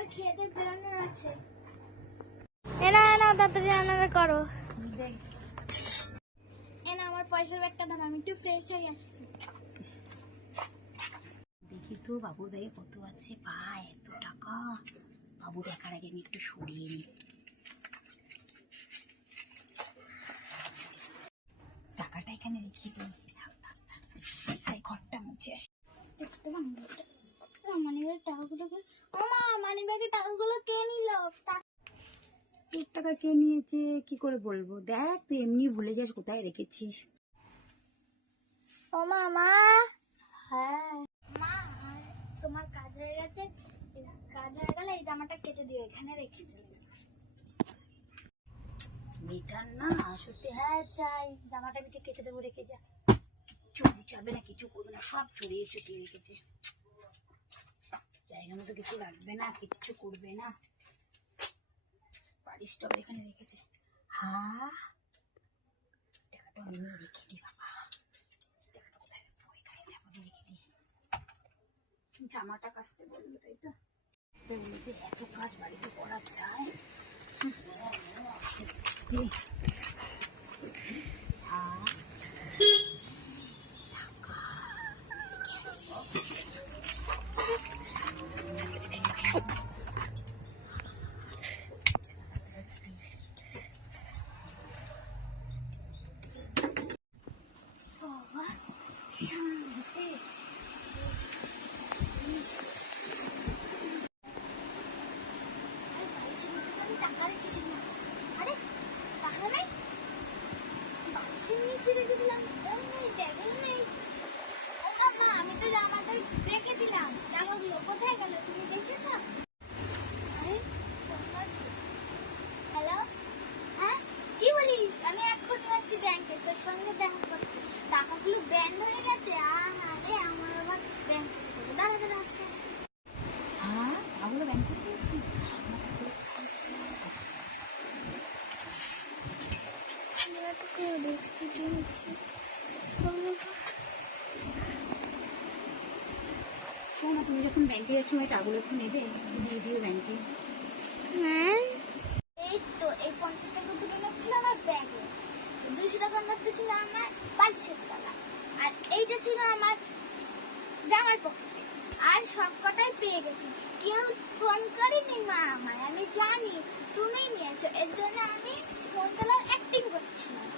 আবার খেয়ে দিয়ে বেরোনোর আছে। এনা এনা তাড়াতাড়ি রান্নাটা করো। এনা আমার পয়সার ব্যাগটা দাও, আমি একটু ফ্রেশ হয়ে আসছি। দেখি তো বাবুর ব্যাগে কত আছে। পায় এত টাকা। বাবু দেখার আগে আমি একটু সরিয়ে নিই। টাকাটা এখানে রেখে দিই। ঘরটা মুছে আসি। মানিব্যাগের টাকাগুলোকে, ও মা মানিব্যাগের টাকাগুলো কে নিল? তোর টাকা কে নিয়েছে কি করে বলবো? দেখ তুই এমনি ভুলে যাস কোথায় রেখেছিস। ও মা মা। হ্যাঁ মা, তোমার কাজ হয়ে গেছে, কাজ হয়ে গেলে এই জামাটা কেটে দিও, এখানে রেখেছি। মেটার না সত্যি। হ্যাঁ চাই, জামাটা আমি ঠিক কেচে দেবো, রেখে যা। কিচ্ছু গুছাবে না, কিছু করবে না, সব চড়িয়ে চটিয়ে রেখেছে। জায়গা মতো কিছু রাখবে না, কিচ্ছু করবে না। পারিসটা এখানে রেখেছে। হ্যাঁ টাকাটা আমি রেখে দিই বাবা। টাকাটা কোথায় রাখবো? এখানে চাপাতে রেখে দিই। জামাটা কাচতে বললো তাই তো? বলেছে এত কাজ বাড়িতে করা যায়? টাকা রেখেছি না। আরে টাকা নেই, বাক্সের নিচে রেখেছিলাম, সেটাও নেই, ব্যাগেও নেই। ও মা, আমি তো জামাটা রেখেছিলাম, জামাগুলো কোথায় গেল তুমি দেখেছ? আরে হ্যালো, হ্যাঁ কি বলিস? আমি এক্ষুনি যাচ্ছি ব্যাংকে, তোর সঙ্গে দেখা করছি। টাকাগুলো ব্যান্ড হয়ে গেছে। আরে আমার আবার ব্যাংক কিছু করবো, দাঁড়া দাঁড়া আসছে। হ্যাঁ টাকাগুলো ব্যাংক করে দিয়েছি। শোনো, তুমি যখন ব্যাংকে যাচ্ছ ওই টাকাগুলো একটু নেবে, দিয়ে দিও ব্যাংকে। হ্যাঁ এই তো, এই 50 টাকা তুলে রাখছিল আমার ব্যাগে, 200 টাকার মধ্যে ছিল আমার বালিশের টাকা, আর এইটা ছিল আমার জামার পকেটে। আর সব কটাই পেয়ে গেছি, কেউ ফোন করেনি মা আমায়, আমি জানি তুমিই নিয়েছো, এর জন্য আমি ফোন তোলার অ্যাক্টিং করছিলাম।